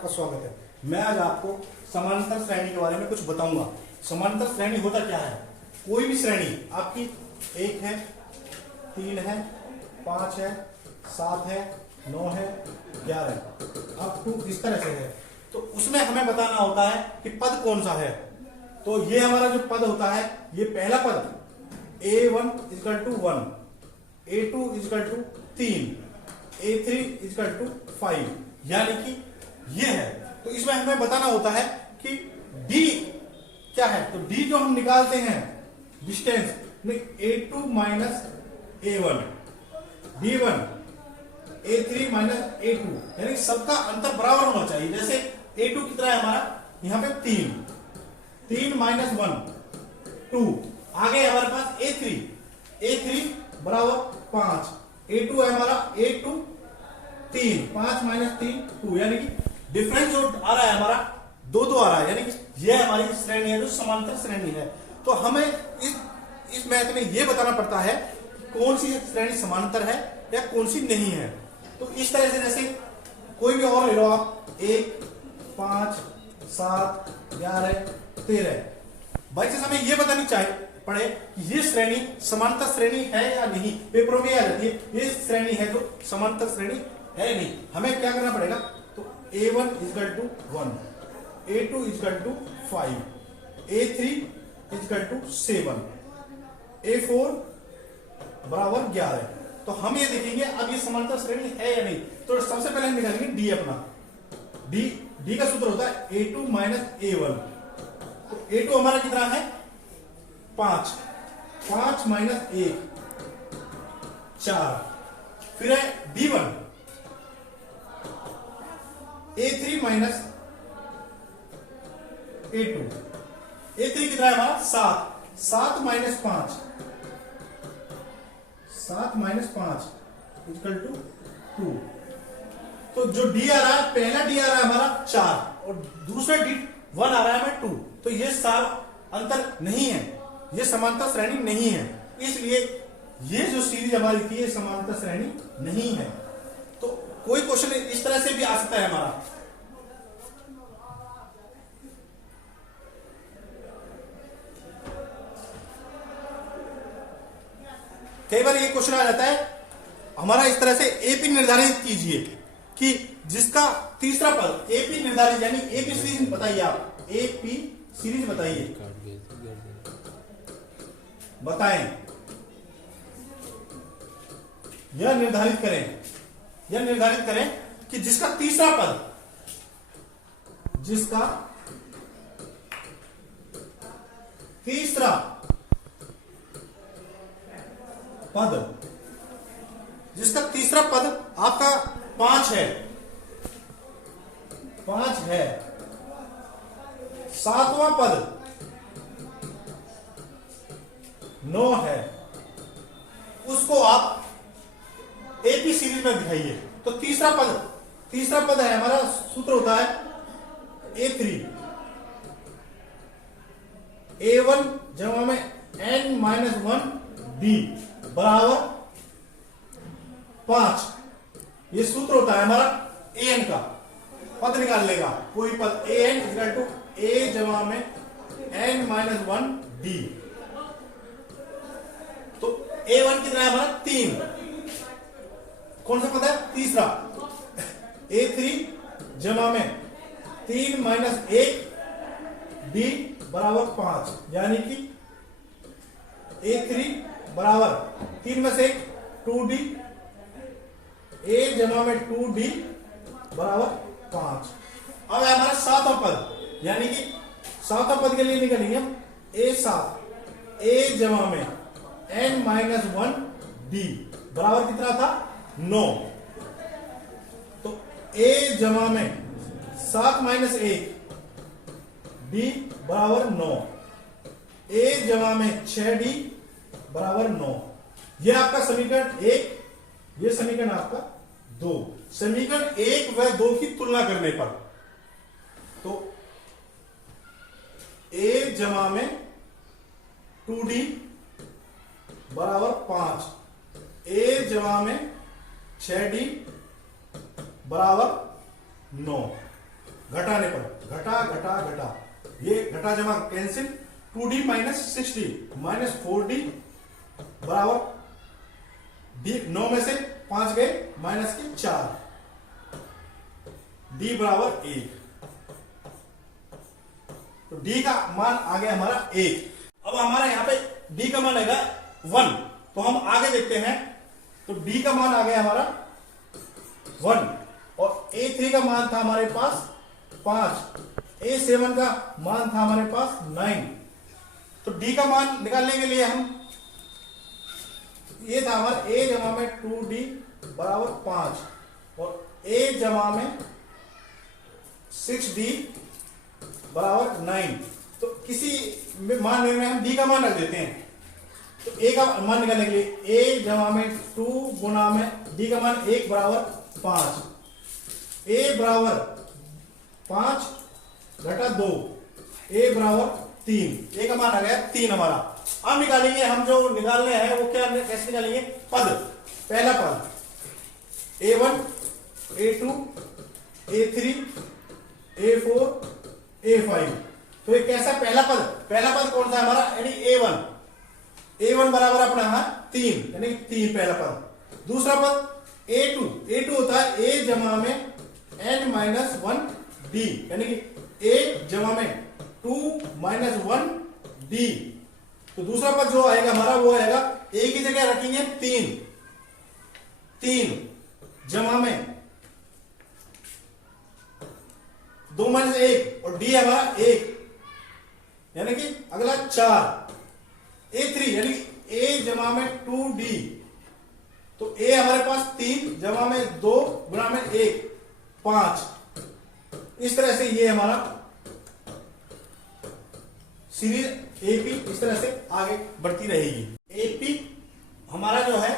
आपका स्वागत है। मैं आज आपको समांतर श्रेणी के बारे में कुछ बताऊंगा। समांतर श्रेणी होता क्या है? कोई भी श्रेणी आपकी 1 है, 3 है, 5 है, 7 है, 9 है, 11 है, अप टू इस तरह से है। तो उसमें हमें बताना होता है कि पद कौन सा है। तो ये हमारा जो पद होता है, ये पहला पद a1 = 1, a2 = 3, a3 = 5, यानी कि ये है। तो इसमें हमें बताना होता है कि d क्या है। तो d जो हम निकालते हैं distance a2 minus a1, d1 a3 minus a2, यानी सबका अंतर बराबर होना चाहिए। जैसे a2 कितना है हमारा, यहां पे 3 माइनस 1 2, आगे हमारे पास a3 बराबर 5, a2 है हमारा a2 3, 5 माइनस 3 2, यानी कि डिफरेंस जो आ रहा है हमारा 2 आ रहा है, यानी कि यह हमारी श्रेणी है जो समांतर श्रेणी है। तो हमें इस मैथ में यह बताना पड़ता है कौन सी श्रेणी समांतर है या कौन सी नहीं है। तो इस तरह से जैसे कोई भी और ले लो आप, 1 5 7 11 13, भाई से हमें यह बतानी चाहिए पड़े कि ये श्रेणी समांतर श्रेणी है या नहीं। पेपरों में आ जाती है ये श्रेणी है जो समांतर श्रेणी है नहीं। हमें क्या करना पड़ेगा, तो a1 = 1, a2 = 5, a3 = 7, a4 बराबर 11। तो हम ये देखेंगे अब ये समांतर श्रेणी है या नहीं। तो सबसे पहले हम निकालेंगे डी अपना। डी का सूत्र होता है a2 माइनस a1। तो a2 हमारा कितना है 5 माइनस 1 4, फिर है d1 a3 minus a2, a3 कितना है हमारा 7 माइनस 5 = 2। तो जो डी आ रहा है, पहला डी आ रहा है हमारा 4 और दूसरा डी 1 आ रहा है हमें 2। तो ये साफ अंतर नहीं है, ये समांतर श्रेणी नहीं है। इसलिए ये जो सीरीज हमारी थी ये समांतर श्रेणी नहीं है। तो कोई क्वेश्चन इस तरह से भी आ सकता है हमारा, कई बार ये क्वेश्चन आ जाता है हमारा इस तरह से एपी निर्धारित कीजिए कि जिसका तीसरा पद एपी निर्धारित, यानी एपी सीरीज बताइए। आप एपी सीरीज बताएं, यह निर्धारित करें कि जिसका तीसरा पद आपका 5 है, सातवां पद 9 है, उसको आप एपी सीरीज में दिखाइए। तो तीसरा पद है हमारा, सूत्र होता है a3 a1 जमा में n-1 d बराबर 5। ये सूत्र होता है हमारा an का। पद निकाल लेगा कोई पद, an = a जमा में n-1 d। तो a1 कितना है हमारा 3, कौन सा पद है तीसरा, a3 जमा में 3 माइनस 1 d बराबर 5, यानी कि a3 बराबर 3 में से 2d, a जमा में 2d बराबर 5। अब है हमारा सातवां पद, यानी कि सातवां पद के लिए निकालेंगे हम a7 a जमा में n-1 d बराबर कितना था 9। तो a जमा में 7 माइनस 1 d बराबर 9, a जमा में 6d बराबर 9। यह आपका समीकरण 1, यह समीकरण आपका 2। समीकरण 1 व 2 की तुलना करने पर तो a जमा में 2d बराबर 5, a जमा में 6d बराबर 9। घटाने पर घटा घटा घटा, ये घटा जमा cancel, 2d minus 6d minus 4d बराबर डी, 9 में से 5 गए माइनस के 4, d बराबर 1। तो d का मान आ गया हमारा 1। अब हमारा यहां पे d का मान आएगा 1, तो हम आगे देखते हैं। तो d का मान आ गया हमारा 1 और a3 का मान था हमारे पास 5, a7 का मान था हमारे पास 9। तो d का मान निकालने के लिए हम, ये था हमारा a जमा में 2d बराबर 5 और a जमा में 6d बराबर 9। तो किसी मान में हम d का मान रख देते हैं। तो a का मान निकालने के लिए a जमा में 2 गुना में d का मान 1 बराबर 5, a बराबर 5 घटा 2, a बराबर 3, a का मान आ गया 3 हमारा। अब निकालेंगे हम, जो निकालने हैं वो क्या, कैसे निकालेंगे, पद। पहला पद a1 a2 a3 a4 a5। तो ये कैसा पहला पद, पहला पद कौन सा है हमारा, यानी a1 बराबर अपना है 3, यानी 3 पहला पद। दूसरा पद a2 होता है a जमा में n माइनस 1 d, यानी कि a जमा में 2 माइनस 1 d। तो दूसरा पद जो आएगा हमारा वो आएगा a की जगह रखेंगे 3 जमा में 2 माइनस 1 और d हमारा 1, यानी कि अगला 4, a3 यानी कि a जमा में 2d। तो a हमारे पास 3 जमा में 2 गुणा में 1 5। इस तरह से ये हमारा सीरीज एपी इस तरह से आगे बढ़ती रहेगी। एपी हमारा जो है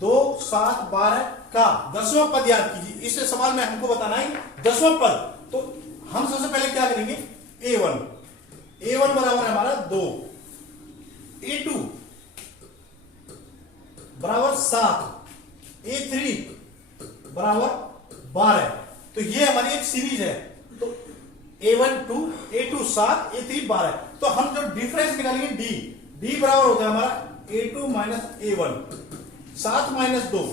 2 7 12 का 10वां पद याद कीजिए। इस सवाल में हमको बताना है 10वां पद। तो हम सबसे पहले क्या करेंगे, a1 बराबर है हमारा 2, a2 बराबर 7, a3 बराबर 12। तो ये हमारी एक सीरीज है। तो a1 2 a2 7 a3 12। तो हम जो डिफरेंस निकालेंगे d बराबर होगा हमारा a2 माइनस a1, 7 माइनस 2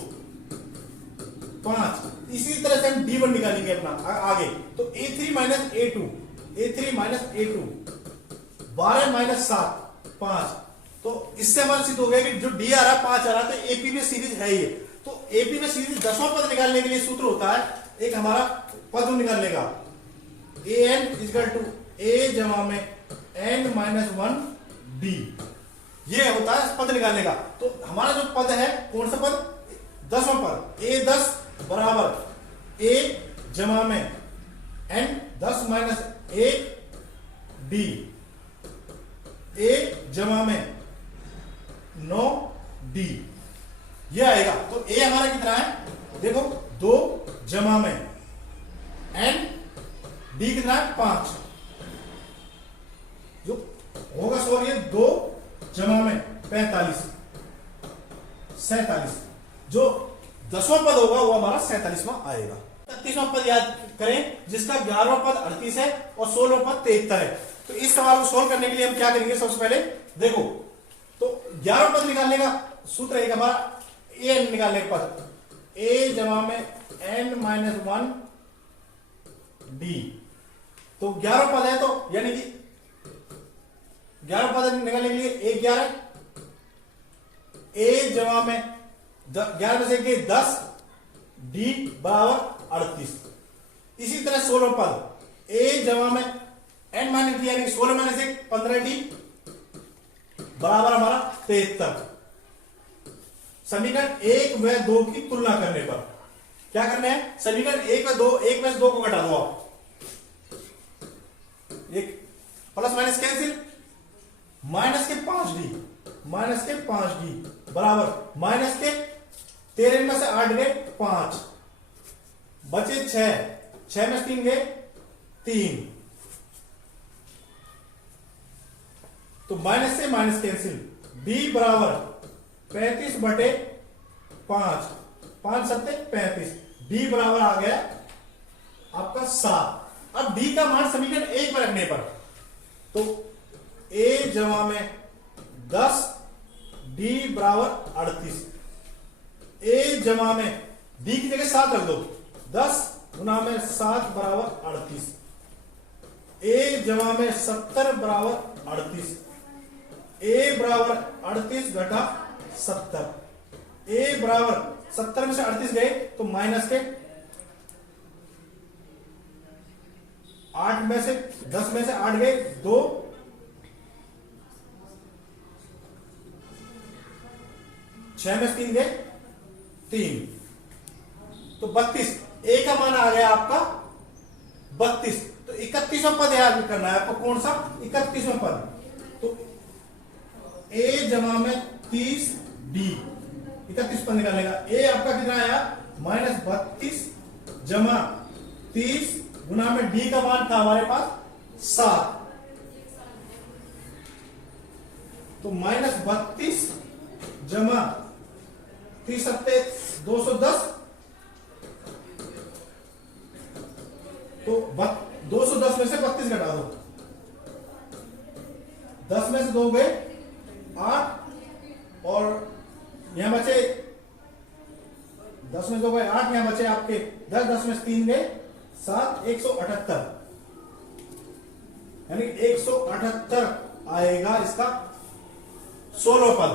5। इसी तरह से हम d1 निकालेंगे अपना आगे। तो a3 माइनस a2 12 माइनस 7 5। तो इससे हमारा सिद्ध हो गया कि जो d आ रहा है 5 आ रहा है, तो एपी में सीरीज है ये। तो एपी में सीरीज 10वां पद निकालने के लिए सूत्र होता है एक हमारा पद निकालने का, an इक्वल टू a जमा में n माइनस 1 d। ये होता है पद निकालने का। तो हमारा जो पद है कौन सा पद, 10वां पद, a10 बराबर a जमा में n 10 माइनस 1 d, a जमा में 9 d, ये आएगा। तो a हमारा कितना है, देखो 2 जमा में n, d कितना है 5, जो होगा सॉरी ये 2 जमा में 45 47। जो 10वां पद होगा वो हमारा 47वां आएगा। 31वां पद याद करें, जिसका 11वां पद 38 है और 16वां पद 73 है। तो इस सवाल को सोल्व करने के लिए हम क्या करेंगे, सबसे पहले देखो, तो 11वां पद निकालने का सूत्र है हमारा an निकालने का पद, a जमा में n माइनस 1 d। तो 11वां पद है, तो यानी कि 11वां पद निकालने के लिए a 11, a जमा में 11 में से 10 d बराबर 38। इसी तरह 16वां पद a जमा में n माइनस d, यानी 16 माइनस 1 15 d बराबर हमारा 73। समीकरण 1 व 2 की तुलना करने पर क्या करना है, समीकरण 1 व 2, 1 में से 2 को घटा दो आप, एक प्लस माइनस कैंसिल, माइनस के 5d बराबर माइनस के 13 में से 8 गए 5, बचे 6 में से 3 गए 3। तो माइनस से माइनस कैंसिल, d बराबर 35 बटे 5 सत्ते 35, d बराबर आ गया आपका 7। अब डी का मान समीकरण 1 में रखने पर तो a जमा में 10 डी बराबर 38, a जमा में डी की जगह 7 रख दो, 10 गुना में 7 बराबर 38, a जमा में 70 बराबर 38, a बराबर 38 घटा 70, a बराबर 70 में से 38 गए तो माइनस के 8 में से 10 में से 8 गए 2, 6 में से 3 गए 3, तो 32, ए का मान आ गया आपका 32। तो 31वां पद याद करना है आपको, कौन सा 31वां पद, तो ए जमा में 30 डी, 31 पद निकालने का, ए आपका कितना आया -32 जमा 30 गुना में डी का मान था हमारे पास 7, तो -32 जमा 30 210, तो 210 में से 32 घटा दो, 10 में से 2 गए 8 और यहां बचे 10 में 2 गए 8, यहां बचे आपके 10, 10 में से 3 गए 7, 178, यानी 178 आएगा इसका 16 पद।